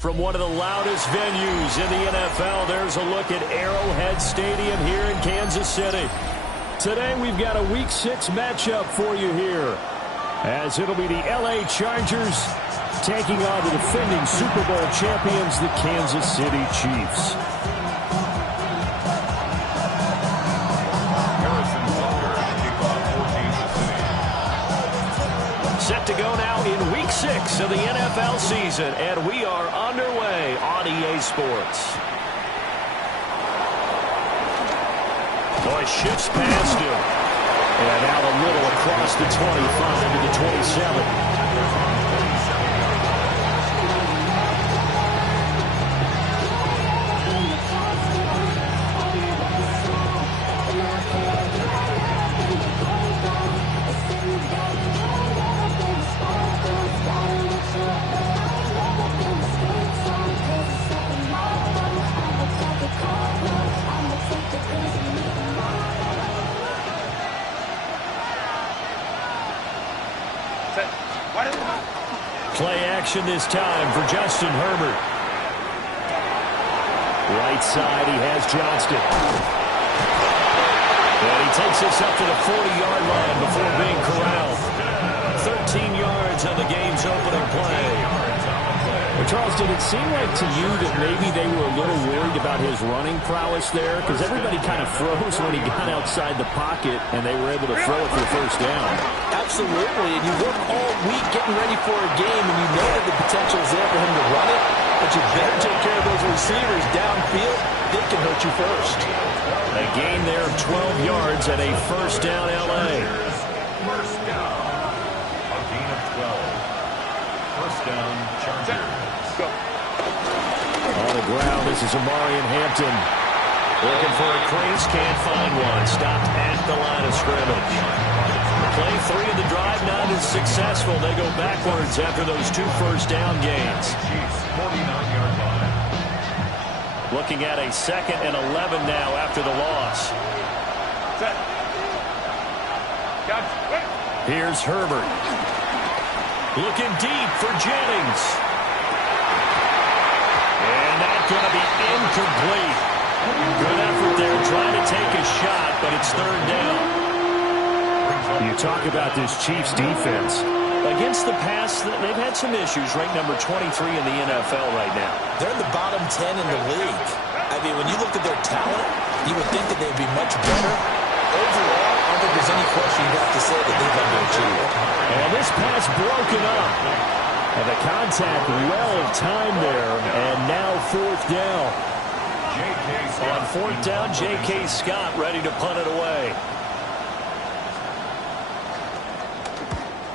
From one of the loudest venues in the NFL, there's a look at Arrowhead Stadium here in Kansas City. Today we've got a Week 6 matchup for you here, as it'll be the LA Chargers taking on the defending Super Bowl champions, the Kansas City Chiefs. Set to go now in Week 6 of the NFL season, and we are underway on EA Sports. Boy, shifts past him. And now a little across the 25 to the 27. Play action this time for Justin Herbert. Right side, he has Johnston. And he takes this up to the 40-yard line before being corralled. 13 yards on the game's opening play. Well, Charles, did it seem like to you that maybe they were a little worried about his running prowess there? Because everybody kind of froze when he got outside the pocket, and they were able to throw it for the first down. Absolutely, and you work all week getting ready for a game, and you know that the potential is there for him to run it, but you better take care of those receivers downfield. They can hurt you first. A gain there of 12 yards and a first down LA. First down. A gain of 12. First down, Chargers. On the ground, this is Amarian Hampton. Looking for a crease, can't find one. Stopped at the line of scrimmage. Play 3 of the drive not as successful. They go backwards after those 2 first down gains. Chiefs, 49-yard line. Looking at a 2nd and 11 now after the loss. Set. Here's Herbert. Looking deep for Jennings. And that's going to be incomplete. Good effort there trying to take a shot, but it's 3rd down. You talk about this Chiefs defense. Against the pass, they've had some issues. Ranked number 23 in the NFL right now. They're in the bottom 10 in the league. I mean, when you look at their talent, you would think that they'd be much better. Overall, I don't think there's any question you'd have to say that they've underachieved. And this pass broken up. And the contact well timed there. And now 4th down. On 4th down, J.K. Scott ready to punt it away.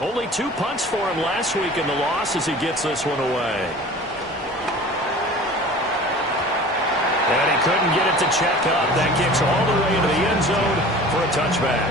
Only 2 punts for him last week in the loss as he gets this one away. And he couldn't get it to check up. That kicks all the way into the end zone for a touchback.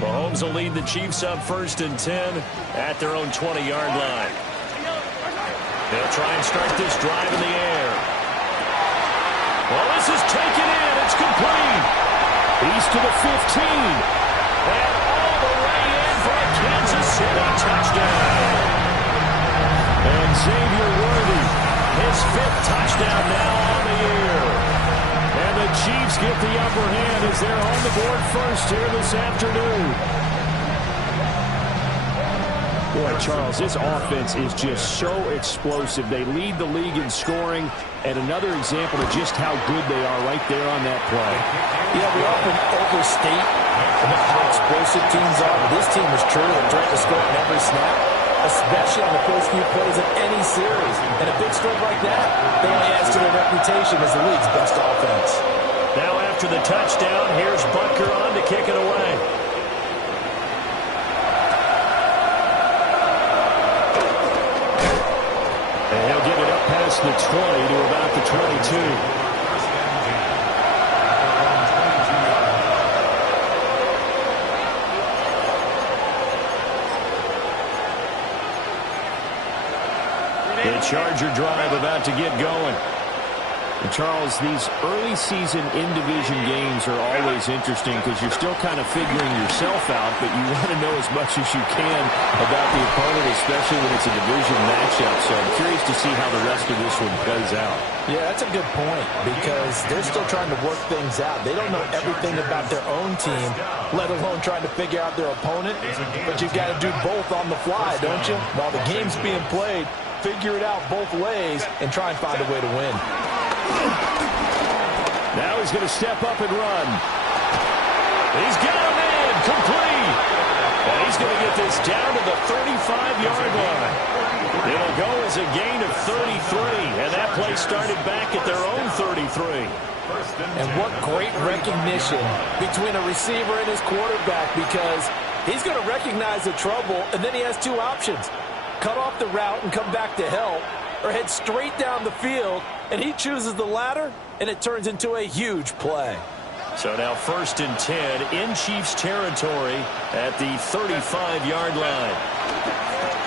Mahomes will lead the Chiefs up 1st and 10 at their own 20-yard line. They'll try and start this drive in the air. Well, this is taken in. It's complete. He's to the 15. And all the way in for a Kansas City touchdown. And Xavier Worthy, his 5th touchdown now on the year. And the Chiefs get the upper hand as they're on the board first here this afternoon. Boy, Charles, this offense is just so explosive. They lead the league in scoring, and another example of just how good they are right there on that play. Yeah, we often overstate about how explosive teams are, but this team is truly a threat to score in every snap, especially on the first few plays of any series. And a big score like that, they only adds to their reputation as the league's best offense. Now after the touchdown, here's Butker on to kick it away. And he'll get it up past the 20 to about the 22. The Charger drive about to get going. And Charles, these early season in-division games are always interesting because you're still kind of figuring yourself out, but you want to know as much as you can about the opponent, especially when it's a division matchup. So I'm curious to see how the rest of this one plays out. Yeah, that's a good point because they're still trying to work things out. They don't know everything about their own team, let alone trying to figure out their opponent. But you've got to do both on the fly, don't you? While the game's being played, figure it out both ways and try and find a way to win. Now he's going to step up and run. He's got him in, complete. And he's going to get this down to the 35-yard line. It'll go as a gain of 33, and that play started back at their own 33. And what great recognition between a receiver and his quarterback, because he's going to recognize the trouble, and then he has two options. Cut off the route and come back to help, or head straight down the field, and he chooses the latter, and it turns into a huge play. So now 1st and 10 in Chiefs territory at the 35-yard line.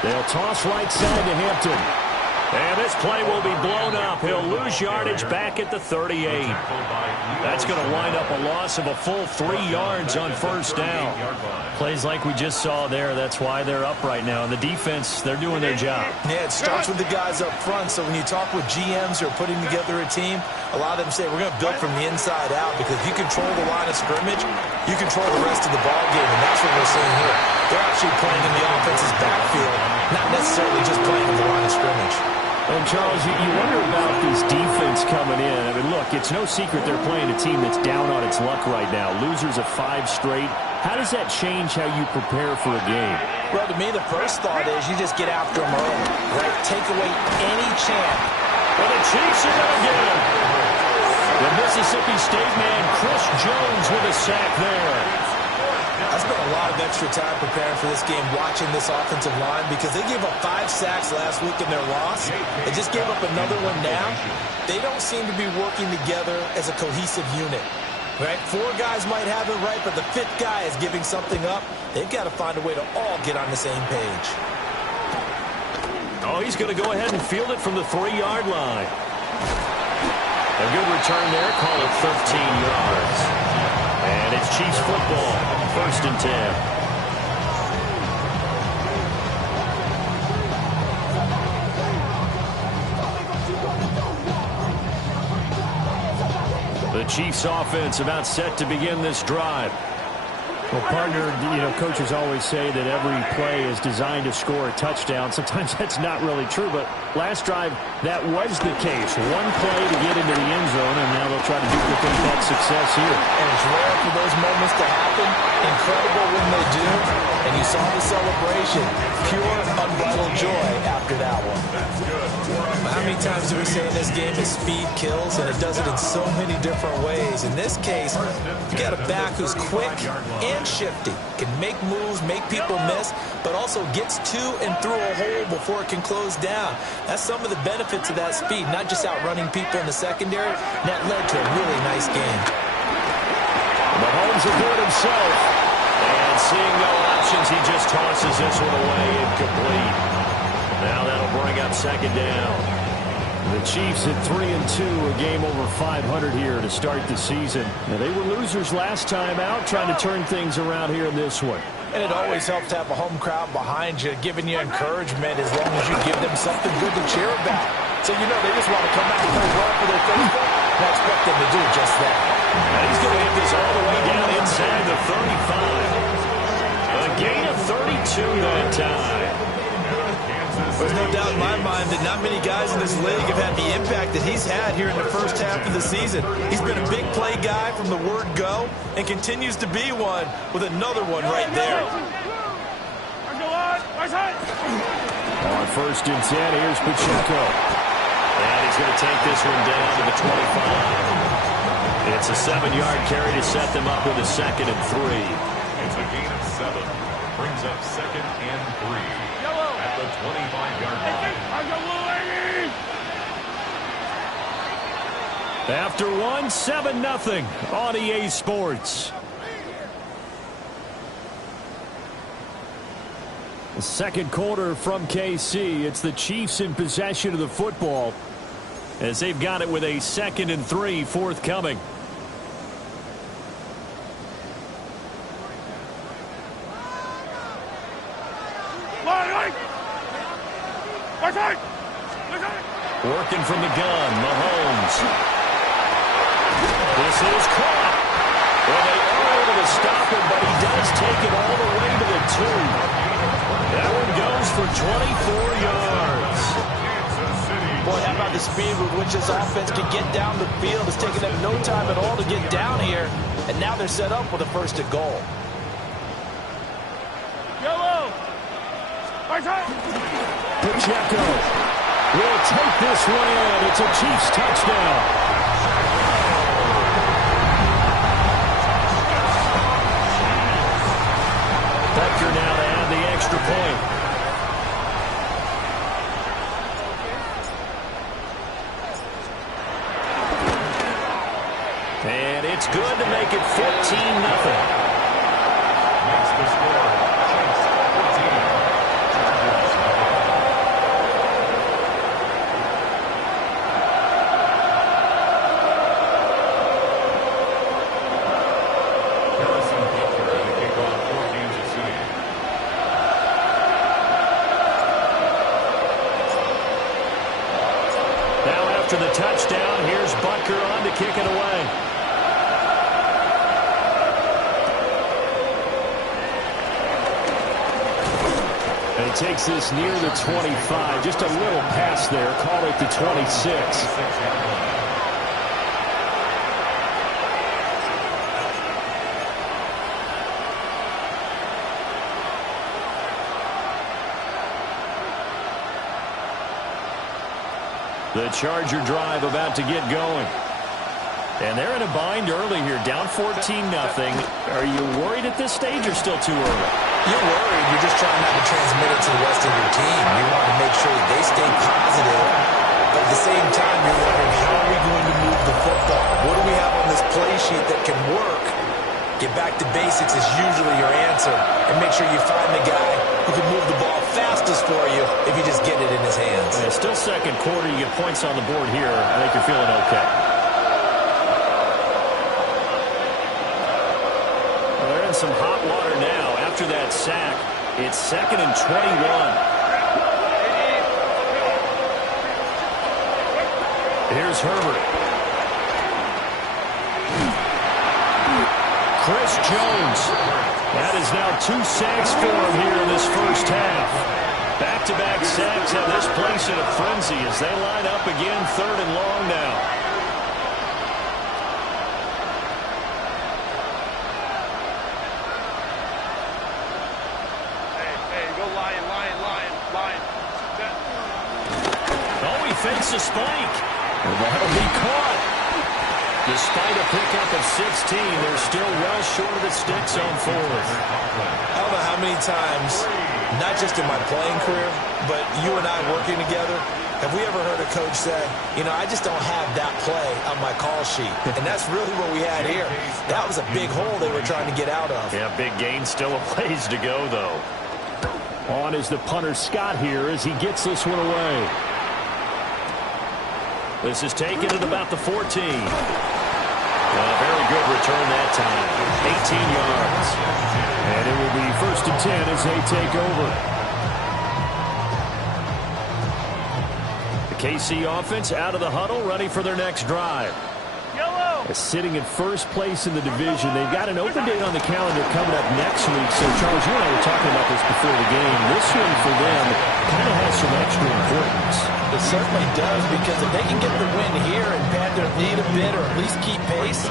They'll toss right side to Hampton. And this play will be blown up. He'll lose yardage back at the 38. That's going to wind up a loss of a full 3 yards on 1st down. Plays like we just saw there. That's why they're up right now. And the defense, they're doing their job. Yeah, it starts with the guys up front. So when you talk with GMs who are putting together a team, a lot of them say we're going to build from the inside out, because if you control the line of scrimmage, you control the rest of the ball game, and that's what we're seeing here. They're actually playing in the offense's backfield, not necessarily just playing in the line of scrimmage. And, Charles, you wonder about this defense coming in. I mean, look, it's no secret they're playing a team that's down on its luck right now. Losers of 5 straight. How does that change how you prepare for a game? Well, to me, the first thought is you just get after them early, right? Take away any chance. Well, the Chiefs are going to get him. The Mississippi State man, Chris Jones, with a sack there. I spent a lot of extra time preparing for this game, watching this offensive line, because they gave up 5 sacks last week in their loss. They just gave up another one now. They don't seem to be working together as a cohesive unit. Right? 4 guys might have it right, but the 5th guy is giving something up. They've got to find a way to all get on the same page. Oh, he's going to go ahead and field it from the 3-yard line. A good return there. Call it 13 yards. And it's Chiefs football. 1st and 10. The Chiefs offense about set to begin this drive. Well, partner, coaches always say that every play is designed to score a touchdown. Sometimes that's not really true, but last drive, that was the case. One play to get into the end zone, and now they'll try to duplicate that success here. And it's rare for those moments to happen. Incredible when they do. And you saw the celebration. Pure, unbridled joy after that one. How many times do we say in this game that speed kills, and it does it in so many different ways? In this case, you got a back who's quick and shifty, can make moves, make people miss, but also gets to and through a hole before it can close down. That's some of the benefits of that speed, not just outrunning people in the secondary. That led to a really nice game. Mahomes will do it himself. And seeing no options, he just tosses this one away, incomplete. Now that'll bring up 2nd down. The Chiefs at 3-2, a game over 500 here to start the season. Now, they were losers last time out, trying to turn things around here in this one. And it always helps to have a home crowd behind you, giving you encouragement as long as you give them something good to cheer about. So you know they just want to come out and play well for their faithful, and I expect them to do just that. And he's going to hit this all the way down inside the 35. A gain of 32 that time. There's no doubt in my mind that not many guys in this league have had the impact that he's had here in the first half of the season. He's been a big play guy from the word go and continues to be one with another one right there. On 1st and 10, here's Pacheco. And he's going to take this one down to the 25. It's a 7-yard carry to set them up with a 2nd and 3. It's a gain of 7. Brings up 2nd and 3. At the 25-yard line. After 7-0 on EA Sports. Second quarter from KC. It's the Chiefs in possession of the football as they've got it with a 2nd and 3 forthcoming. Working from the gun, Mahomes. This is caught. Well, they are able to stop him, but he does take it all the way to the 2. That one goes for 24 yards. Boy, how about the speed with which this offense can get down the field? It's taken them no time at all to get down here, and now they're set up with a 1st and goal. Pacheco will take this one in. It's a Chiefs touchdown. Butker now to add the extra point. And it's good to make it 14-0. Makes the score. Chiefs 14. Now after the touchdown, here's Butker on to kick it away. And he takes this near the 25. Just a little pass there. Call it the 26. The Charger drive about to get going. And they're in a bind early here, down 14-0. Are you worried at this stage or still too early? You're worried. You're just trying not to transmit it to the rest of your team. You want to make sure that they stay positive. But at the same time, you're wondering, how are we going to move the football? What do we have on this play sheet that can work? Get back to basics is usually your answer. And make sure you find the guy who can move the ball fastest for you if you just get it in his hands. And it's still second quarter. You get points on the board here. I think you're feeling okay. Well, they're in some hot water now. After that sack, it's 2nd and 21. Here's Herbert. Chris Jones. That is now 2 sacks for him here in this first half. Back-to-back sacks have this place in a frenzy as they line up again, 3rd and long now. Hey, go Lion. Oh, he fakes a spike. And that'll be caught. Despite a pickup of 16, they're still well short of the sticks on 4th. I don't know how many times, not just in my playing career, but you and I working together, have we ever heard a coach say, you know, I just don't have that play on my call sheet. And that's really what we had here. That was a big hole they were trying to get out of. Yeah, big gain, still a ways to go, though. On is the punter Scott here as he gets this one away. This is taken at about the 14. Very good return that time. 18 yards. And it will be 1st and 10 as they take over. The KC offense out of the huddle, ready for their next drive. Sitting in first place in the division. They've got an open date on the calendar coming up next week. So, Charles, you and I were talking about this before the game. This one for them kind of has some extra importance. It certainly does, because if they can get the win here and pad their lead a bit or at least keep pace,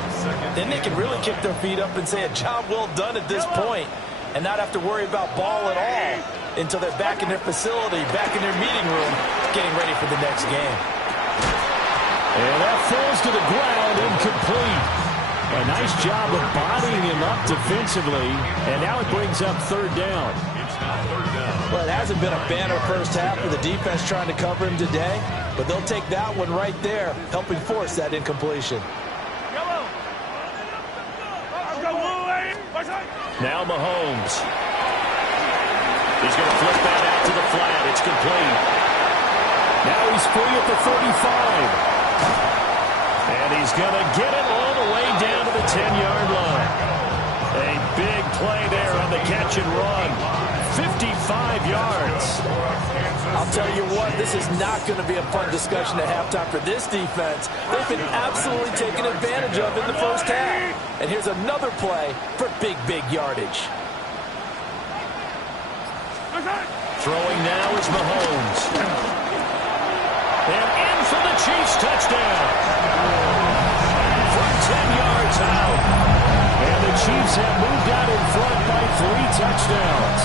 then they can really kick their feet up and say a job well done at this point and not have to worry about ball at all until they're back in their facility, back in their meeting room, getting ready for the next game. And that falls to the ground, incomplete. A nice job of bodying him up defensively, and now it brings up 3rd down. It's now 3rd down. Well, it hasn't been a banner first half with the defense trying to cover him today, but they'll take that one right there, helping force that incompletion. Now Mahomes. He's going to flip that out to the flat. It's complete. Now he's free at the 35. And he's going to get it all the way down to the 10-yard line. A big play there on the catch and run. 55 yards. I'll tell you what, this is not going to be a fun discussion at halftime for this defense. They've been absolutely taken advantage of in the first half. And here's another play for big, big yardage. Throwing now is Mahomes. And in for the Chiefs touchdown. From 10 yards out. And the Chiefs have moved out in front by 3 touchdowns.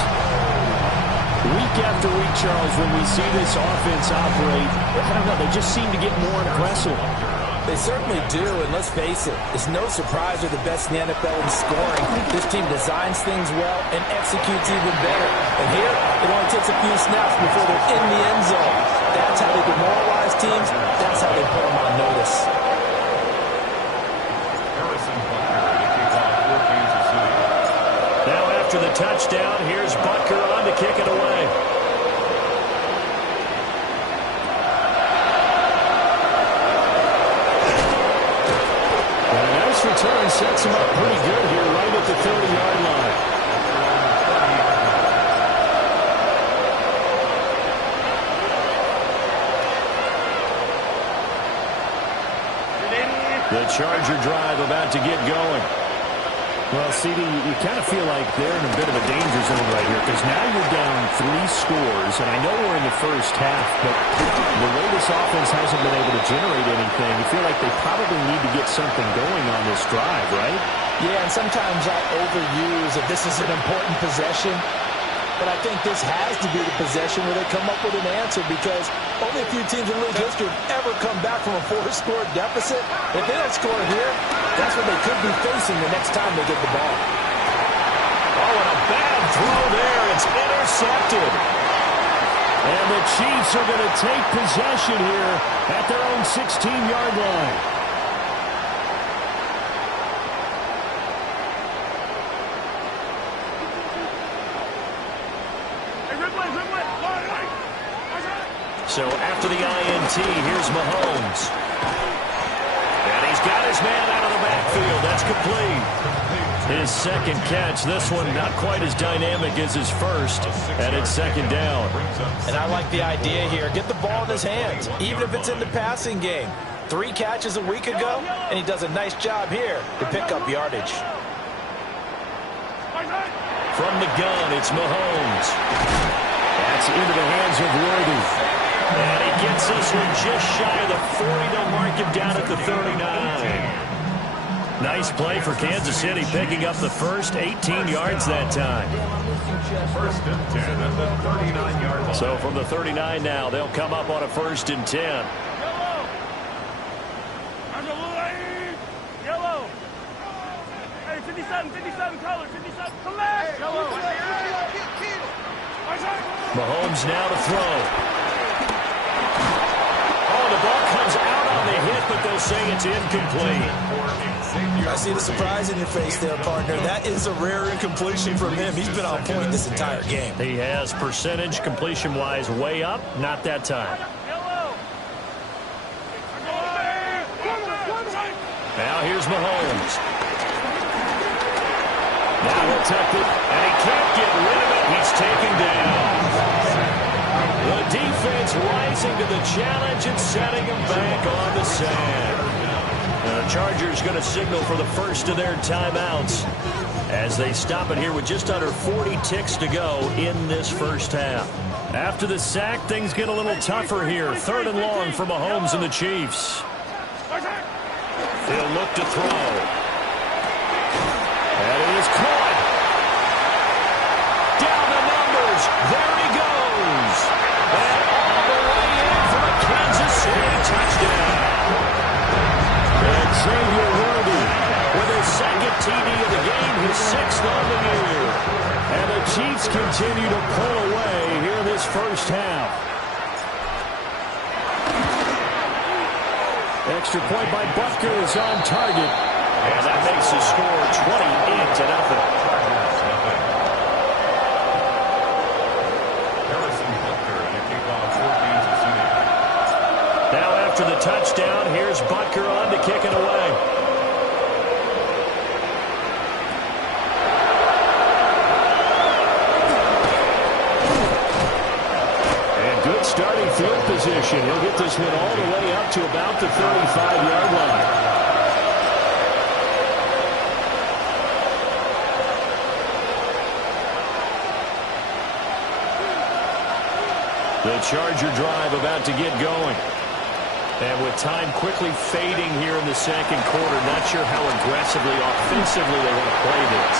Week after week, Charles, when we see this offense operate, I don't know, they just seem to get more impressive. They certainly do, and let's face it, it's no surprise they're the best in the NFL in scoring. This team designs things well and executes even better. And here, it only takes a few snaps before they're in the end zone. That's how they demoralize teams. That's how they put them on notice. Now after the touchdown, here's Butker on to kick it away. Return sets him up pretty good here right at the 30-yard line. The Charger drive about to get going. Well, CD, you kind of feel like they're in a bit of a danger zone right here because now you're down 3 scores, and I know we're in the first half, but the way this offense hasn't been able to generate anything, you feel like they probably need to get something going on this drive, right? Yeah, and sometimes I overuse that this is an important possession, but I think this has to be the possession where they come up with an answer because only a few teams in league history have ever come back from a 4-score deficit. If they don't score here, that's what they could be facing the next time they get the ball. Oh, and a bad throw there. It's intercepted. And the Chiefs are going to take possession here at their own 16-yard line. So after the INT, here's Mahomes. And he's got his man out of the backfield. That's complete. His second catch. This one not quite as dynamic as his first. And it's second down. And I like the idea here. Get the ball in his hands, even if it's in the passing game. 3 catches a week ago, and he does a nice job here to pick up yardage. From the gun, it's Mahomes. That's into the hands of Worthy. And he gets this one just shy of the 40. They'll mark him down at the 39. Nice play for Kansas City, picking up the first 18 yards that time. First and 10 at the 39-yard line. So from the 39 now, they'll come up on a first and 10. Yellow. Hey, 57, color, 57, collect. Yellow. Mahomes now to throw. Oh, the ball comes out on the hit, but they'll say it's incomplete. I see the surprise in your face there, partner. That is a rare incompletion from him. He's been on point this entire game. He has percentage completion-wise way up, not that time. Now here's Mahomes. Now he'll tuck it, and he can't get rid of it. He's taken down. The defense rising to the challenge and setting him back on the sand. The Chargers going to signal for the first of their timeouts as they stop it here with just under 40 ticks to go in this first half. After the sack, things get a little tougher here. 3rd and long for Mahomes and the Chiefs. They'll look to throw. And it is caught. Down the numbers. There he goes. And all the way in for a Kansas City touchdown. And Xavier Worthy with his second TD of the game, his 6th on the year. And the Chiefs continue to pull away here this first half. Extra point by Butker is on target. And that makes the score 28-0. after the touchdown. Here's Butker on to kick it away. And good starting field position. He'll get this one all the way up to about the 35-yard line. The Charger drive about to get going. And with time quickly fading here in the second quarter, not sure how aggressively, offensively they want to play this.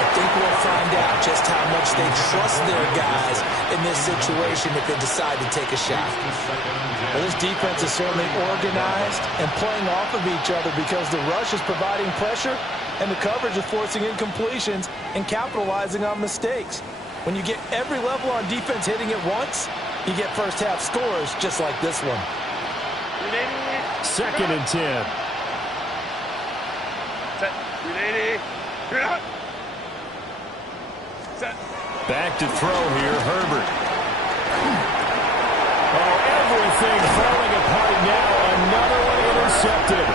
I think we'll find out just how much they trust their guys in this situation if they decide to take a shot. Well, this defense is certainly organized and playing off of each other because the rush is providing pressure and the coverage is forcing incompletions and capitalizing on mistakes. When you get every level on defense hitting at once, you get first half scores just like this one. 2nd and 10. Set. Ready. Get out. Set. Back to throw here, Herbert. Oh, everything falling apart now. Another one intercepted.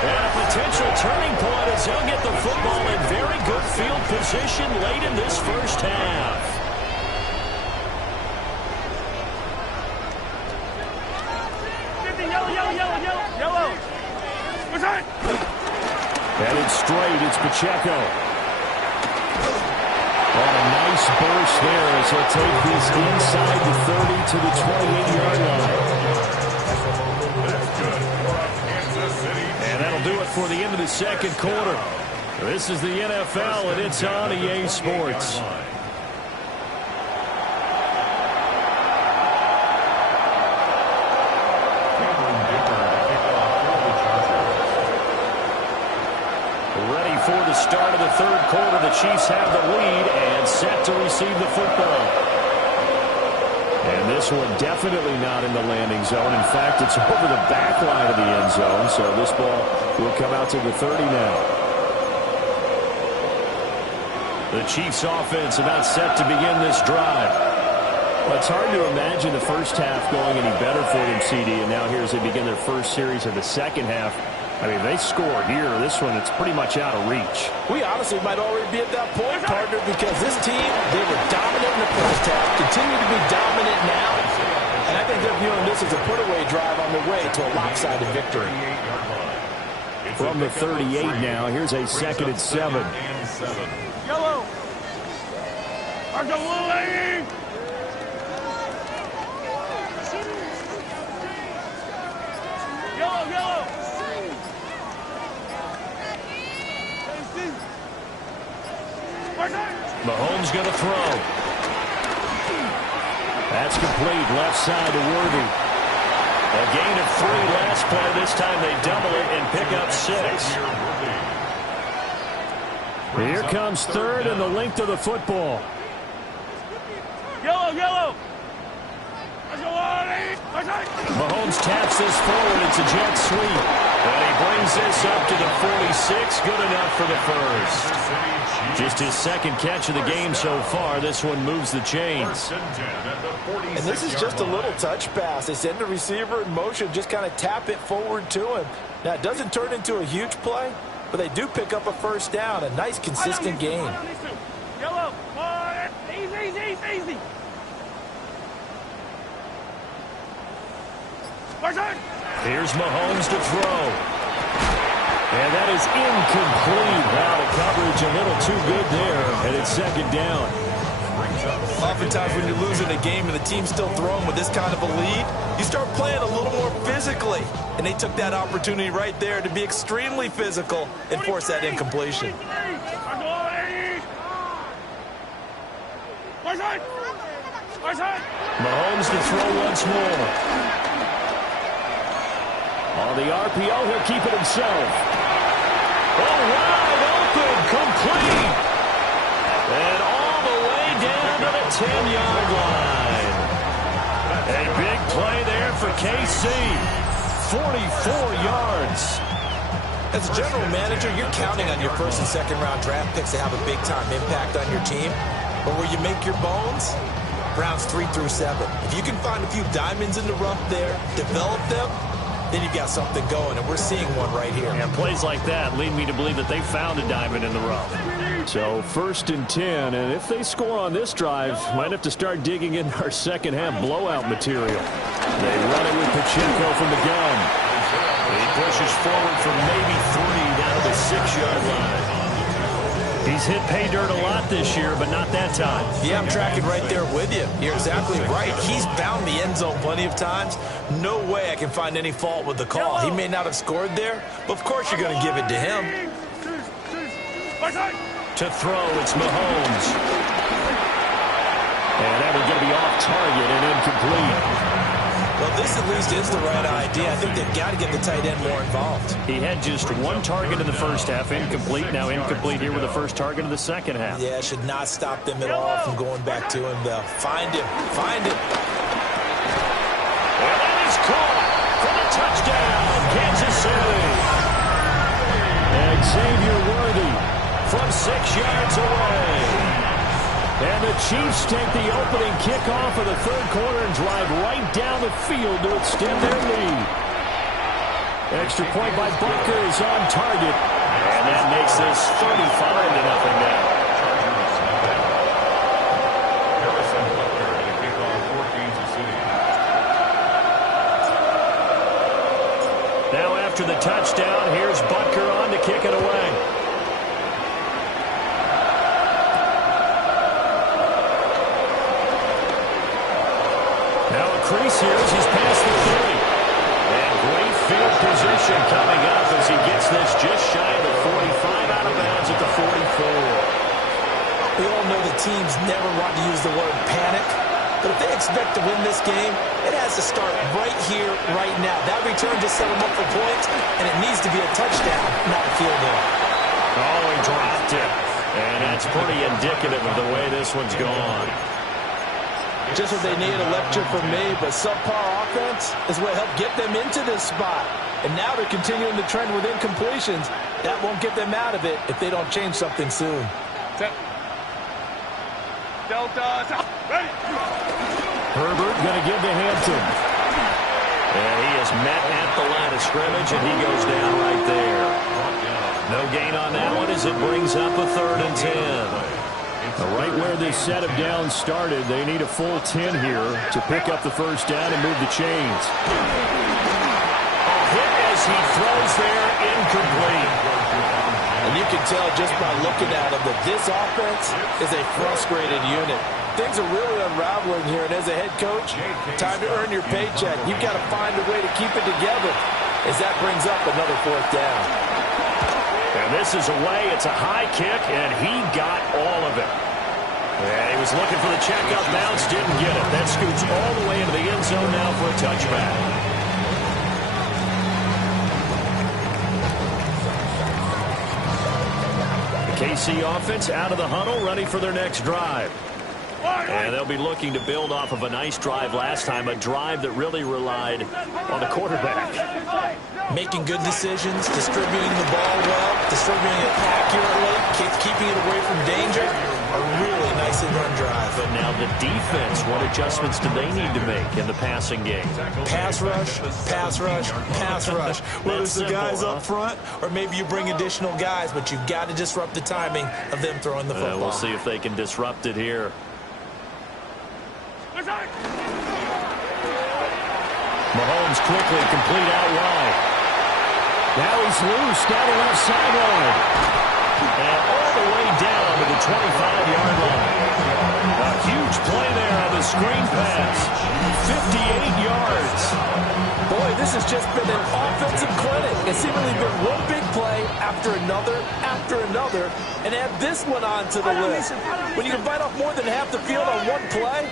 And a potential turning point as he'll get the football in very good field position late in this first half. Yellow. Headed straight, it's Pacheco. Oh, a nice burst there as he'll take this inside the 30 to the 28-yard line. And that'll do it for the end of the second quarter. This is the NFL, and it's on EA Sports. For the start of the third quarter, the Chiefs have the lead and set to receive the football. And this one definitely not in the landing zone. In fact, it's over the back line of the end zone, so this ball will come out to the 30 now. The Chiefs offense about set to begin this drive. Well, it's hard to imagine the first half going any better for them, CD, and now here as they begin their first series of the second half. I mean, they score here. This one, it's pretty much out of reach. We honestly might already be at that point, partner, because this team, they were dominant in the first half, continue to be dominant now, and I think they're viewing this as a put-away drive on their way to a lopsided victory. From the 38 now, here's a 2nd and 7. Yellow. Archuleta. Yellow. Mahomes going to throw. That's complete. Left side to Worthy. A gain of 3 last play. This time they double it and pick up 6. Here comes 3rd and the length of the football. Yellow. Mahomes taps this forward. It's a jet sweep. And he brings this up to the 46. Good enough for the first. Just his 2nd catch of the game so far. This one moves the chains. And this is just a little touch pass. They send the receiver in motion, just kind of tap it forward to him. Now, it doesn't turn into a huge play, but they do pick up a first down. A nice, consistent gain. Yellow. Easy. Here's Mahomes to throw. And that is incomplete. Wow, the coverage a little too good there. And it's 2nd down. Oftentimes when you're losing a game and the team's still throwing with this kind of a lead, you start playing a little more physically. And they took that opportunity right there to be extremely physical and force that incompletion. Mahomes to throw once more. On the RPO, he'll keep it himself. Oh, wide open, complete. And all the way down to the 10-yard line. A big play there for KC. 44 yards. As a general manager, you're counting on your first and second round draft picks to have a big-time impact on your team. But where you make your bones, rounds 3 through 7. If you can find a few diamonds in the rough there, develop them, then you've got something going, and we're seeing one right here. And plays like that lead me to believe that they found a diamond in the rough. So 1st and 10, and if they score on this drive, might have to start digging in our second half blowout material. They run it with Pacheco from the gun. He pushes forward from maybe 3 down to the 6-yard line. He's hit pay dirt a lot this year, but not that time. Yeah, I'm tracking right there with you. You're exactly right. He's found the end zone plenty of times. No way I can find any fault with the call. He may not have scored there, but of course you're going to give it to him. To throw, it's Mahomes. And that one's going to be off target and incomplete. Well, this at least is the right idea. I think they've got to get the tight end more involved. He had just 1 target in the first half, incomplete. Now incomplete here with the first target of the second half. Yeah, should not stop them at all from going back to him. They'll find him. Find him. And that is caught for the touchdown, Kansas City. Xavier Worthy From 6 yards away. And the Chiefs take the opening kickoff of the third quarter and drive right down the field to extend their lead. Extra point by Butker is on target. And that makes this 35-0 now. Harrison Butker to kick off for Kansas City. Now after the touchdown, here's Butker on to kick it away. Crease here as he's past the 30. And great field position coming up as he gets this just shy of the 45, out of bounds at the 44. We all know the teams never want to use the word panic, but if they expect to win this game, it has to start right here, right now. That return just set them up for points, and it needs to be a touchdown, not a field goal. Oh, he dropped it. And that's pretty indicative of the way this one's gone. Just what they need, a lecture from me, but subpar offense is what helped get them into this spot. And now they're continuing the trend with incompletions. That won't get them out of it if they don't change something soon. Delta, ready. Herbert going to give to Hampton. And he is met at the line of scrimmage, and he goes down right there. No gain on that one as it brings up a 3rd and 10. Right where this set of downs started, they need a full 10 here to pick up the first down and move the chains. A hit as he throws there, incomplete. And you can tell just by looking at him that this offense is a frustrated unit. Things are really unraveling here, and as a head coach, time to earn your paycheck. You've got to find a way to keep it together as that brings up another 4th down. And this is away. It's a high kick, and he got all of it. And he was looking for the checkup bounce, didn't get it. That scoots all the way into the end zone now for a touchback. The KC offense out of the huddle, ready for their next drive. And they'll be looking to build off of a nice drive last time, a drive that really relied on the quarterback. Making good decisions, distributing the ball well, distributing it accurately, keeping it away from danger. A really nicely run drive. But now the defense, what adjustments do they need to make in the passing game? Pass rush, pass rush, pass rush. Whether it's the guys up front or maybe you bring additional guys, but you've got to disrupt the timing of them throwing the football. We'll see if they can disrupt it here. Mahomes quickly complete out wide. Now he's loose down the left sideline. And all the way down to the 25-yard line. A huge play there on the screen pass. 58 yards. Boy, this has just been an offensive clinic. It's seemingly been one big play after another, and add this one on to the list. When you can bite off more than half the field on one play,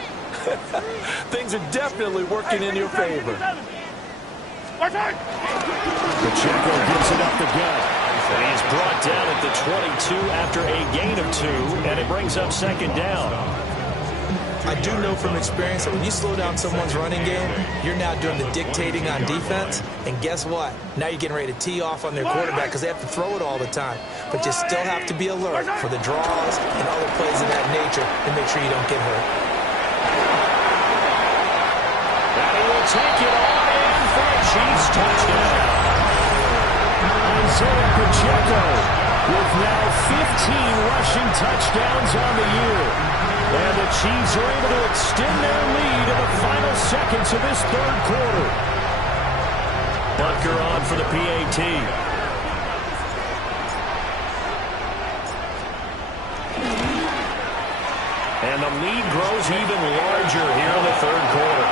things are definitely working in your favor. Pacheco gives it up the gut. And he's brought down at the 22 after a gain of 2, and it brings up 2nd down. I do know from experience that when you slow down someone's running game, you're now doing the dictating on defense. And guess what? Now you're getting ready to tee off on their quarterback because they have to throw it all the time. But you still have to be alert for the draws and other plays of that nature to make sure you don't get hurt. will take it on in for a Chiefs touchdown. Isaiah Pacheco with now 15 rushing touchdowns on the year. And the Chiefs are able to extend their lead in the final seconds of this third quarter. Butker on for the PAT. And the lead grows even larger here in the third quarter.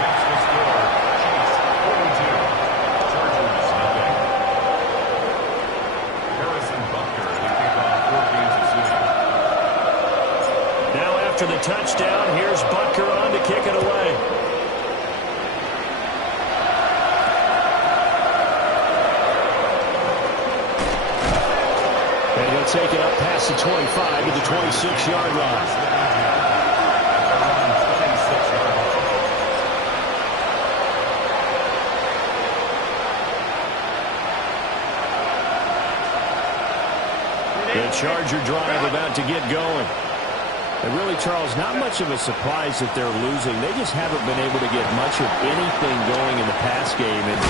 Next to score, Chiefs 42, Chargers nothing. Harrison Butker to kick off for Kansas City. Now after the touchdown, here's Butker on to kick it away. And he'll take it up past the 25 to the 26-yard line. The Charger drive about to get going. And really, Charles, not much of a surprise that they're losing. They just haven't been able to get much of anything going in the pass game. And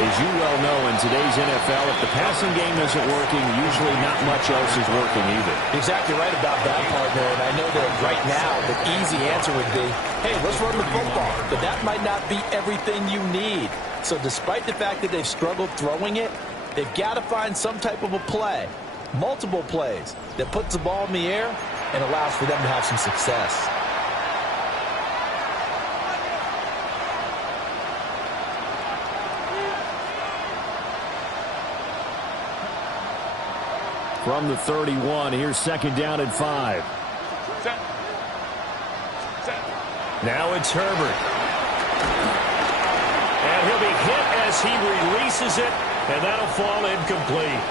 as you well know, in today's NFL, if the passing game isn't working, usually not much else is working either. Exactly right about that, partner. And I know that right now the easy answer would be, hey, let's run the football. But that might not be everything you need. So despite the fact that they've struggled throwing it, they've got to find some type of a play, multiple plays, that puts the ball in the air and allows for them to have some success. From the 31, here's second down and 5. Set. Now it's Herbert. And he'll be hit as he releases it, and that'll fall incomplete.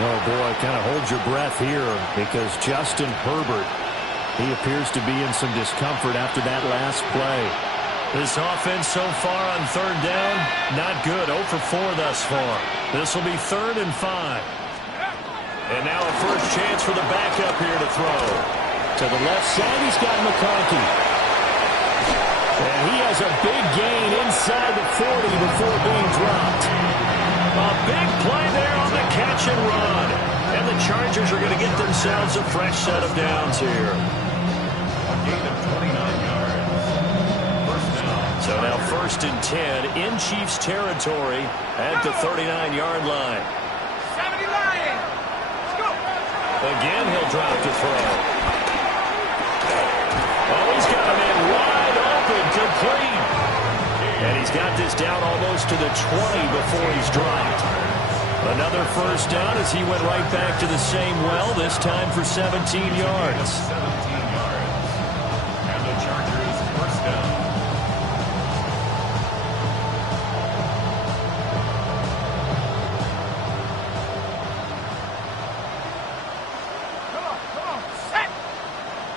Oh, boy, kind of hold your breath here because Justin Herbert, he appears to be in some discomfort after that last play. This offense so far on third down, not good. 0 for 4 thus far. This will be 3rd and 5. And now a first chance for the backup here to throw. To the left side, he's got McConkey. And he has a big gain inside the 40 before being dropped. A big play there on the catch and run. And the Chargers are going to get themselves a fresh set of downs here. A gain of 29 yards. First down. So now 1st and 10 in Chiefs territory at the 39-yard line. 70 Lions. Let's go. Again, he'll drop to throw. Oh, he's got him in wide open, complete. And he's got this down almost to the 20 before he's dropped. Another first down as he went right back to the same well, this time for 17 yards. 17 yards. And the Chargers first down. Come on. Set.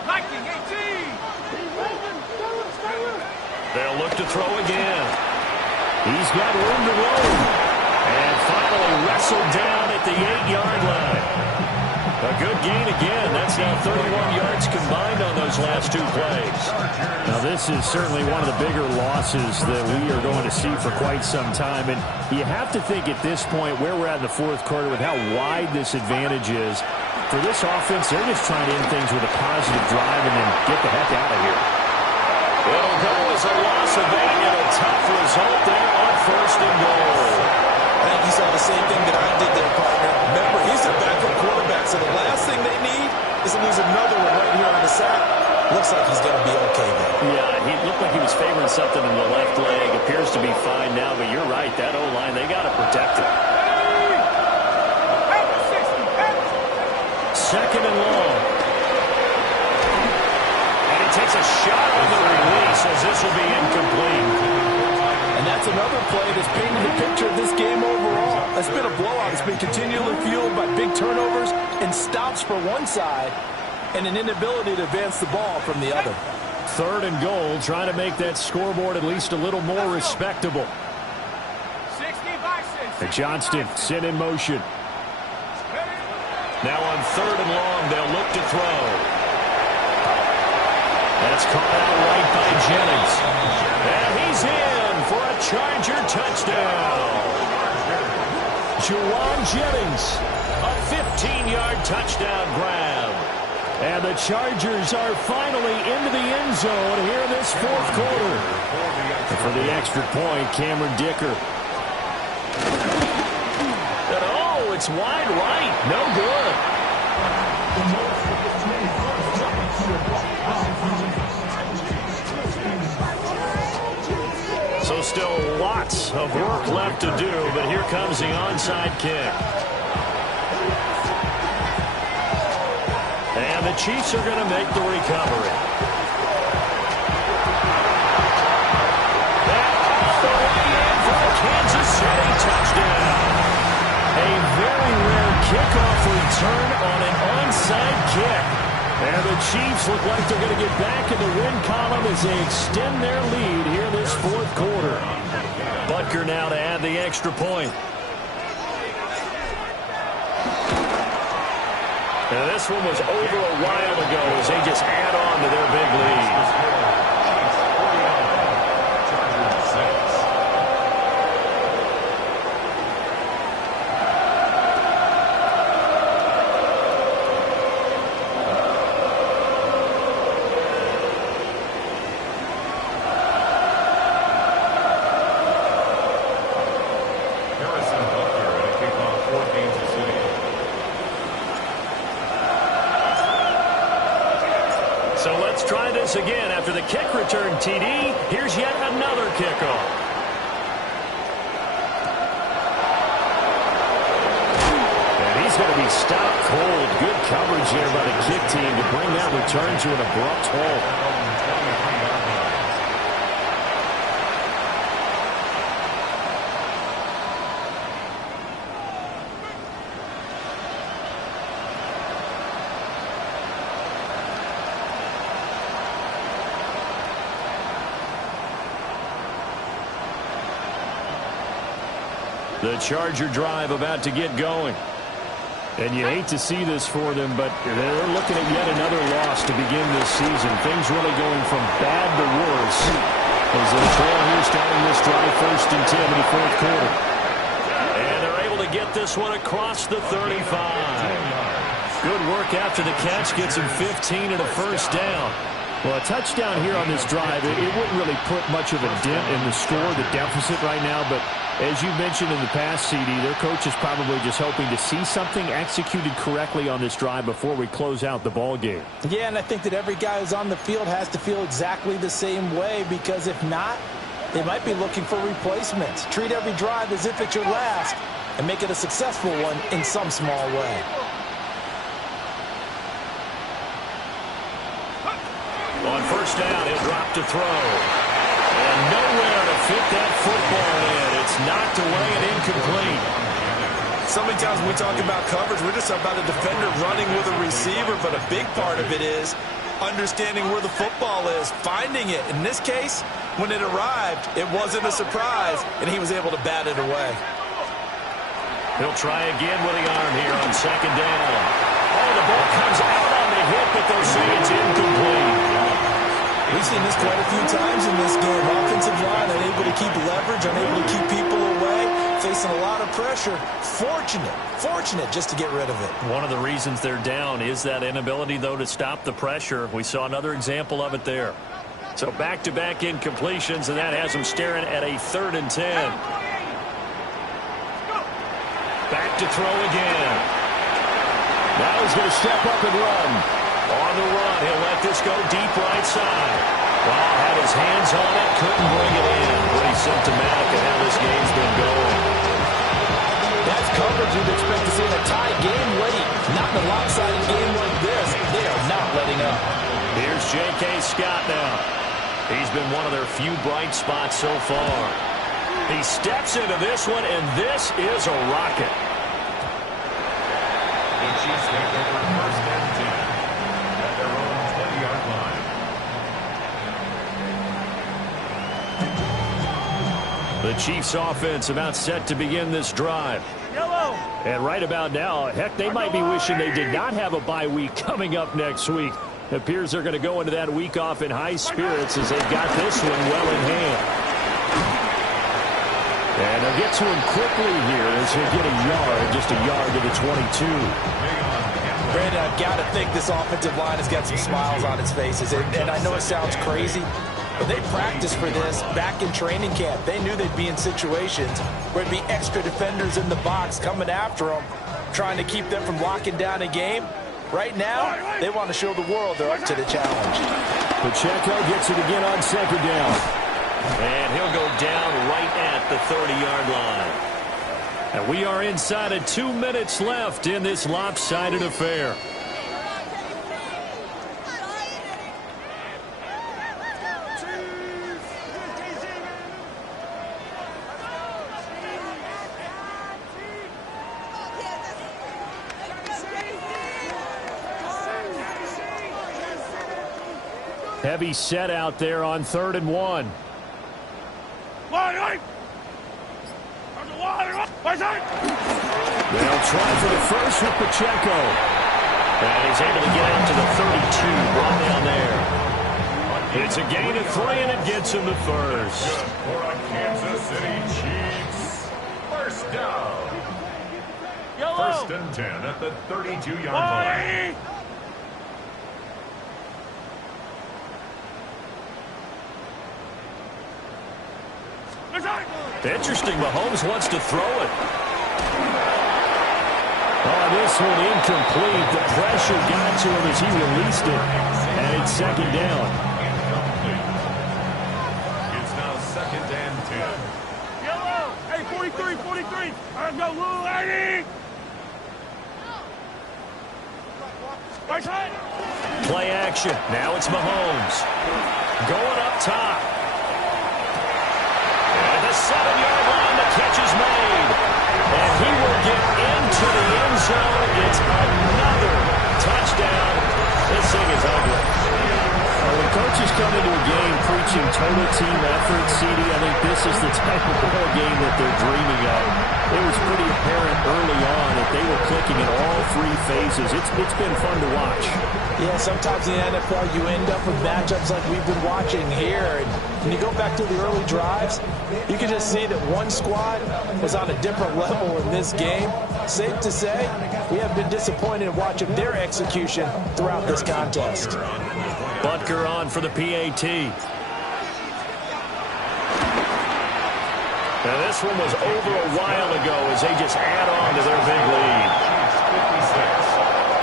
Lightning 18. They'll look to throw again. He's got room to roam. And finally wrestled down at the 8-yard line. A good gain again. That's now 31 yards combined on those last 2 plays. Now, this is certainly one of the bigger losses that we are going to see for quite some time. And you have to think at this point where we're at in the 4th quarter with how wide this advantage is. For this offense, they're just trying to end things with a positive drive and then get the heck out of here. It'll go as a loss of 8 and a tough result there on 1st and goal. I think you saw the same thing that I did there, partner. Remember, he's a backup quarterback, so the last thing they need is to lose another one right here on the sack. Looks like he's going to be okay, though. Yeah, he looked like he was favoring something in the left leg. Appears to be fine now, but you're right. That O-line, they got to protect it. 2nd and long. And he takes a shot on the release as this will be incomplete. And that's another play that's painted the picture of this game overall. It's been a blowout. It's been continually fueled by big turnovers and stops for one side and an inability to advance the ball from the other. 3rd and goal, trying to make that scoreboard at least a little more respectable. 60 Bison. And Johnston sent in motion. Now on 3rd and long, they'll look to throw. That's caught out right by Jennings. And he Charger touchdown. Juwan Jennings, a 15-yard touchdown grab. And the Chargers are finally into the end zone here in this fourth quarter. And for the extra point, Cameron Dicker. And oh, it's wide right. No good. So still lots of work left to do, but here comes the onside kick. And the Chiefs are going to make the recovery. And all the way in for the Kansas City touchdown. A very rare kickoff return on an onside kick. And the Chiefs look like they're going to get back in the win column as they extend their lead here this fourth quarter. Butker now to add the extra point. And this one was over a while ago as they just add on to their big lead. So let's try this again. After the kick return TD, here's yet another kickoff. And he's going to be stopped cold. Good coverage here by the kick team to bring that return to an abrupt halt. The Charger drive about to get going. And you hate to see this for them, but they're looking at yet another loss to begin this season. Things really going from bad to worse as they trail here starting this drive 1st and 10 in the fourth quarter. And they're able to get this one across the 35. Good work after the catch. Gets him 15 and a first down. Well, a touchdown here on this drive, it wouldn't really put much of a dent in the score, the deficit right now, but as you mentioned in the past, CD, their coach is probably just hoping to see something executed correctly on this drive before we close out the ball game. Yeah, and I think that every guy who's on the field has to feel exactly the same way, because if not, they might be looking for replacements. Treat every drive as if it's your last and make it a successful one in some small way. On first down, he'll drop to throw. And nowhere to fit that football in. It's knocked away and incomplete. So many times when we talk about coverage, we're just about a defender running with a receiver, but a big part of it is understanding where the football is, finding it. In this case, when it arrived, it wasn't a surprise, and he was able to bat it away. He'll try again with the arm here on second down. Oh, the ball comes out on the hit, but they'll say it's incomplete. We've seen this quite a few times in this game. Offensive line unable to keep leverage, unable to keep people away, facing a lot of pressure. Fortunate just to get rid of it. One of the reasons they're down is that inability, though, to stop the pressure. We saw another example of it there. So back-to-back incompletions, and that has them staring at a 3rd and 10. Back to throw again. Now he's going to step up and run. On the run, he'll let this go deep right side. Well, had his hands on it, couldn't bring it in. Pretty symptomatic of how this game's been going. That's coverage you'd expect to see in a tie game late. Not in a lopsided game like this. They are not letting up. Here's J.K. Scott now. He's been one of their few bright spots so far. He steps into this one, and this is a rocket. The Chiefs take over 1st and 10 at their own 20-yard line. The Chiefs offense about set to begin this drive. Yellow. And right about now, heck, they might be wishing they did not have a bye week coming up next week. It appears they're going to go into that week off in high spirits as they've got this one well in hand. They'll get to him quickly here as he'll get a yard, just a yard to the 22. Brandon, I've got to think this offensive line has got some smiles on its faces. And I know it sounds crazy, but they practiced for this back in training camp. They knew they'd be in situations where it'd be extra defenders in the box coming after them, trying to keep them from locking down a game. Right now, they want to show the world they're up to the challenge. Pacheco gets it again on second down. And he'll go down right at the 30-yard line. And we are inside of 2 minutes left in this lopsided affair. Heavy set out there on 3rd and 1. They'll try for the first with Pacheco. And he's able to get out to the 32, brought down there. It's a gain of 3, and it gets him the first. For a Kansas City Chiefs. First down. First and 10 at the 32-yard line. Interesting, Mahomes wants to throw it. Oh, this one incomplete. The pressure got to him as he released it. And it's second down. It's now second and 10. Yellow! Hey, 43, 43! Let's go, little lady! Right side! Play action. Now it's Mahomes. Going up top. At the 7-yard line, the catch is made. And he will get into the end zone. It's another touchdown. This thing is ugly. When coaches come into a game preaching total team effort, CD, I think this is the type of ball game that they're dreaming of. It was pretty apparent early on that they were clicking in all 3 phases. It's been fun to watch. Yeah, sometimes in the NFL you end up with matchups like we've been watching here. And when you go back to the early drives, you can just see that one squad was on a different level in this game. Safe to say, we have been disappointed in watching their execution throughout this contest. Butker on for the PAT. Now this one was over a while ago as they just add on to their big lead. 56.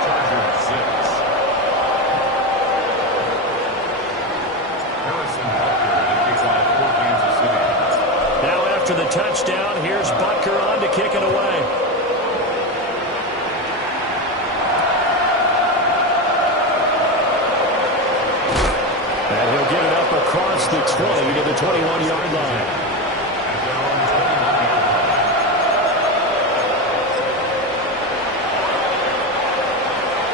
Chargers 6. Harrison Butker kicks off for Kansas City. Now after the touchdown, here's Butker on to kick it away. And he'll get it up across the 20 to the 21-yard line.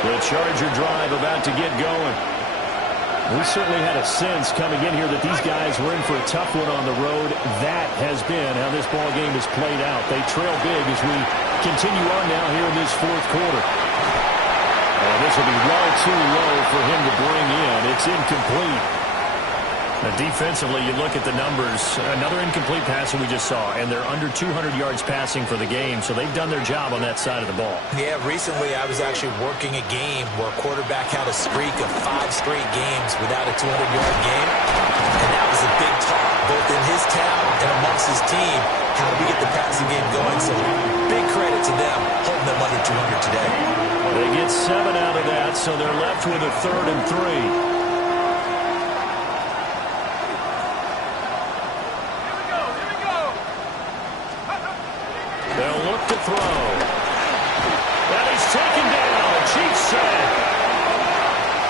The Charger drive about to get going. We certainly had a sense coming in here that these guys were in for a tough one on the road. That has been how this ball game has played out. They trail big as we continue on now here in this 4th quarter. And this will be well too low for him to bring in. It's incomplete. Now defensively, you look at the numbers. Another incomplete pass that we just saw, and they're under 200 yards passing for the game, so they've done their job on that side of the ball. Yeah, recently I was actually working a game where a quarterback had a streak of 5 straight games without a 200-yard game, and that was a big talk, both in his town and amongst his team. How do we get the passing game going? So big credit to them holding them under 200 today. They get 7 out of that, so they're left with a 3rd and 3. They'll look to throw. And he's taken down. Chiefs sack.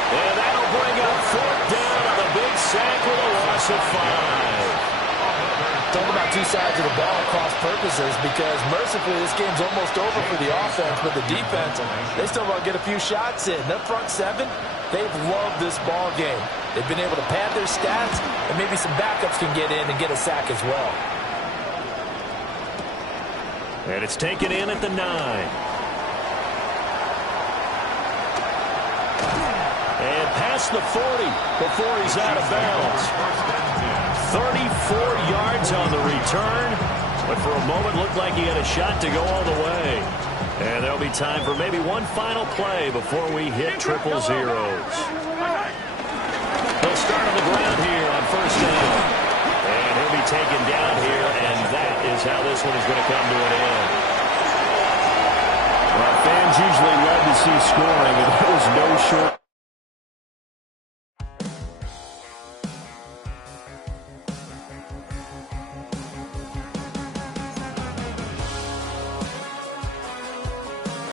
And that'll bring up 4th down on a big sack with a loss of 5. Talk about 2 sides of the ball across purposes, because mercifully this game's almost over for the offense, but the defense, they still want to get a few shots in. Their front 7, they've loved this ball game. They've been able to pad their stats, and maybe some backups can get in and get a sack as well. And it's taken in at the 9. And past the 40 before he's out of bounds. 34 yards on the return. But for a moment, looked like he had a shot to go all the way. And there'll be time for maybe one final play before we hit triple zeros. He'll start on the ground here on first down. And he'll be taken down here, and that is how this one is going to come to an end. Well, fans usually love to see scoring, and